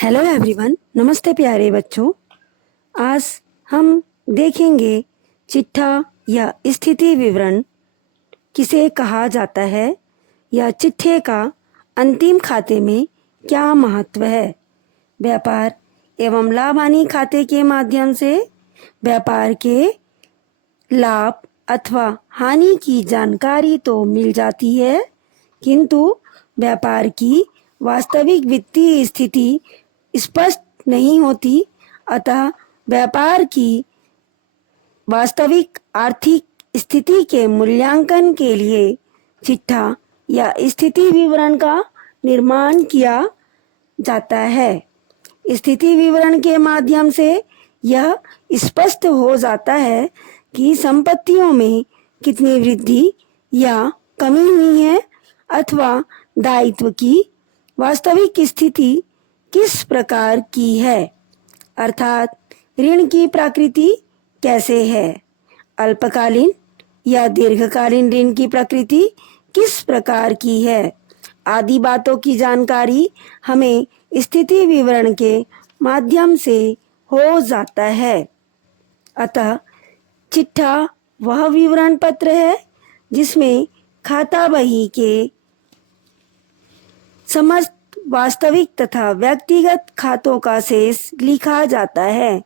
Hello everyone, नमस्ते प्यारे बच्चों। आज हम देखेंगे चिट्ठा या स्थिति विवरण किसे कहा जाता है या चिट्ठे का अंतिम खाते में क्या महत्व है। व्यापार एवं लाभ हानि खाते के माध्यम से व्यापार के लाभ अथवा हानि की जानकारी तो मिल जाती है, किंतु व्यापार की वास्तविक वित्तीय स्थिति स्पष्ट नहीं होती। अतः व्यापार की वास्तविक आर्थिक स्थिति के मूल्यांकन के लिए चिट्ठा या स्थिति विवरण का निर्माण किया जाता है। स्थिति विवरण के माध्यम से यह स्पष्ट हो जाता है कि संपत्तियों में कितनी वृद्धि या कमी हुई है अथवा दायित्व की वास्तविक स्थिति किस प्रकार की है, अर्थात ऋण की प्रकृति कैसे है, अल्पकालीन या दीर्घकालीन ऋण की प्रकृति किस प्रकार की है आदि बातों की जानकारी हमें स्थिति विवरण के माध्यम से हो जाता है। अतः चिट्ठा वह विवरण पत्र है जिसमें खाता बही के समस्त वास्तविक तथा व्यक्तिगत खातों का शेष लिखा जाता है,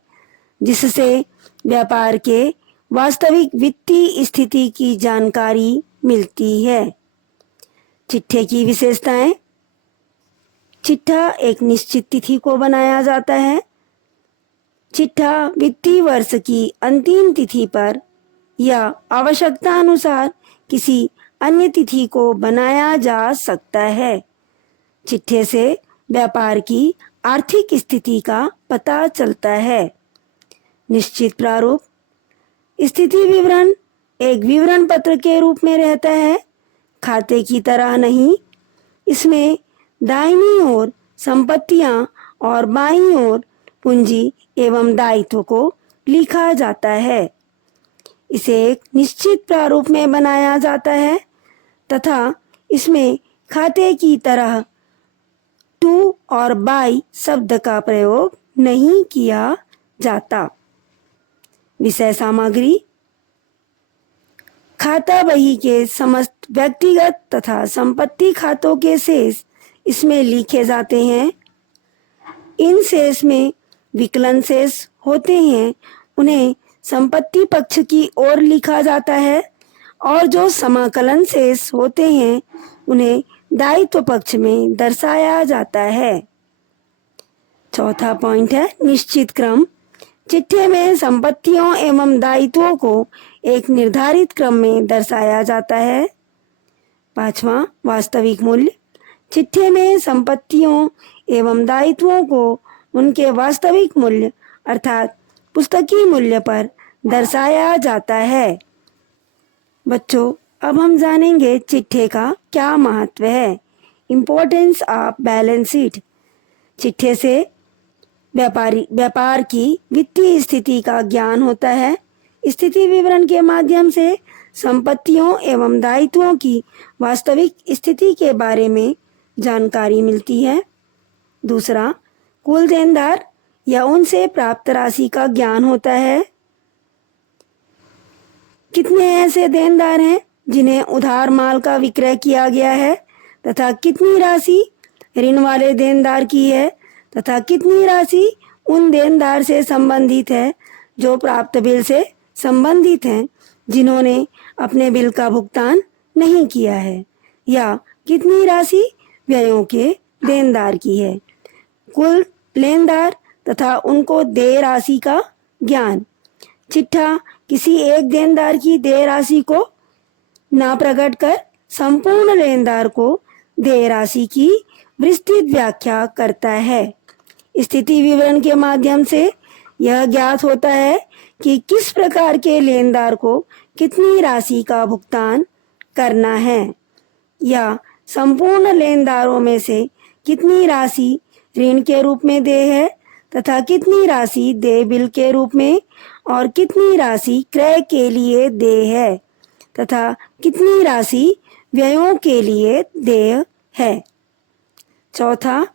जिससे व्यापार के वास्तविक वित्तीय स्थिति की जानकारी मिलती है। चिट्ठे की विशेषताएं। चिट्ठा एक निश्चित तिथि को बनाया जाता है। चिट्ठा वित्तीय वर्ष की अंतिम तिथि पर या आवश्यकता अनुसार किसी अन्य तिथि को बनाया जा सकता है। चिट्ठे से व्यापार की आर्थिक स्थिति का पता चलता है। निश्चित प्रारूप। स्थिति विवरण एक विवरण पत्र के रूप में रहता है, खाते की तरह नहीं। इसमें दाहिनी ओर संपत्तियां और बाईं ओर पूंजी एवं दायित्व को लिखा जाता है। इसे एक निश्चित प्रारूप में बनाया जाता है तथा इसमें खाते की तरह टू और बाई शब्द का प्रयोग नहीं किया जाता। विषय सामग्री। खाता बही के समस्त व्यक्तिगत तथा संपत्ति खातों के शेष इसमें लिखे जाते हैं। इन शेष में विकलन शेष होते हैं, उन्हें संपत्ति पक्ष की ओर लिखा जाता है और जो समाकलन शेष होते हैं उन्हें दायित्व पक्ष में दर्शाया जाता है। चौथा पॉइंट है निश्चित क्रम। चिट्ठे में संपत्तियों एवं दायित्वों को एक निर्धारित क्रम में दर्शाया जाता है। पांचवा वास्तविक मूल्य। चिट्ठे में संपत्तियों एवं दायित्वों को उनके वास्तविक मूल्य अर्थात पुस्तकीय मूल्य पर दर्शाया जाता है। बच्चों, अब हम जानेंगे चिट्ठे का क्या महत्व है। Importance of balance sheet. चिट्ठे से व्यापार की वित्तीय स्थिति का ज्ञान होता है। स्थिति विवरण के माध्यम से संपत्तियों एवं दायित्वों की वास्तविक स्थिति के बारे में जानकारी मिलती है। दूसरा, कुल देनदार या उनसे प्राप्त राशि का ज्ञान होता है। कितने ऐसे देनदार हैं जिन्हें उधार माल का विक्रय किया गया है तथा कितनी राशि ऋण वाले देनदार की है तथा कितनी राशि उन देनदार से संबंधित है जो प्राप्त बिल से संबंधित हैं जिन्होंने अपने बिल का भुगतान नहीं किया है, या कितनी राशि व्ययों के देनदार की है। कुल लेनदार तथा उनको देय राशि का ज्ञान। चिट्ठा किसी एक देनदार की देय राशि को ना प्रकट कर संपूर्ण लेनदार को देय राशि की विस्तृत व्याख्या करता है। स्थिति विवरण के माध्यम से यह ज्ञात होता है कि किस प्रकार के लेनदार को कितनी राशि का भुगतान करना है, या संपूर्ण लेनदारों में से कितनी राशि ऋण के रूप में देय है तथा कितनी राशि देय बिल के रूप में और कितनी राशि क्रय के लिए देय है तथा कितनी राशि व्ययों के लिए देय है। चौथा,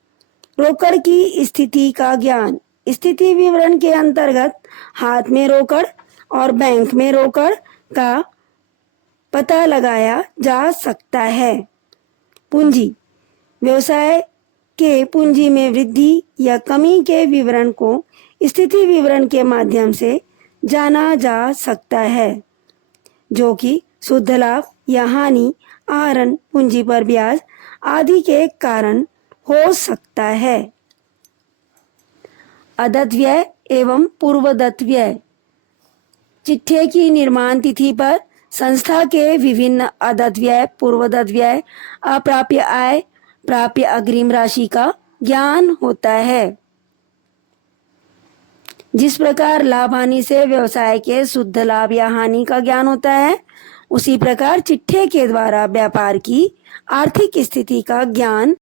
रोकड़ की स्थिति का ज्ञान। स्थिति विवरण के अंतर्गत हाथ में रोकड़ और बैंक में रोकड़ का पता लगाया जा सकता है। पूंजी। व्यवसाय के पूंजी में वृद्धि या कमी के विवरण को स्थिति विवरण के माध्यम से जाना जा सकता है, जो कि शुद्ध लाभ या हानि, आहरण, पूंजी पर ब्याज आदि के कारण हो सकता है। अदत्त व्यय एवं पूर्वदत्त व्यय। चिट्ठे की निर्माण तिथि पर संस्था के विभिन्न अदत्त व्यय, पूर्वदत्त व्यय, अप्राप्य आय, प्राप्य अग्रिम राशि का ज्ञान होता है। जिस प्रकार लाभ हानि से व्यवसाय के शुद्ध लाभ या हानि का ज्ञान होता है, उसी प्रकार चिट्ठे के द्वारा व्यापार की आर्थिक स्थिति का ज्ञान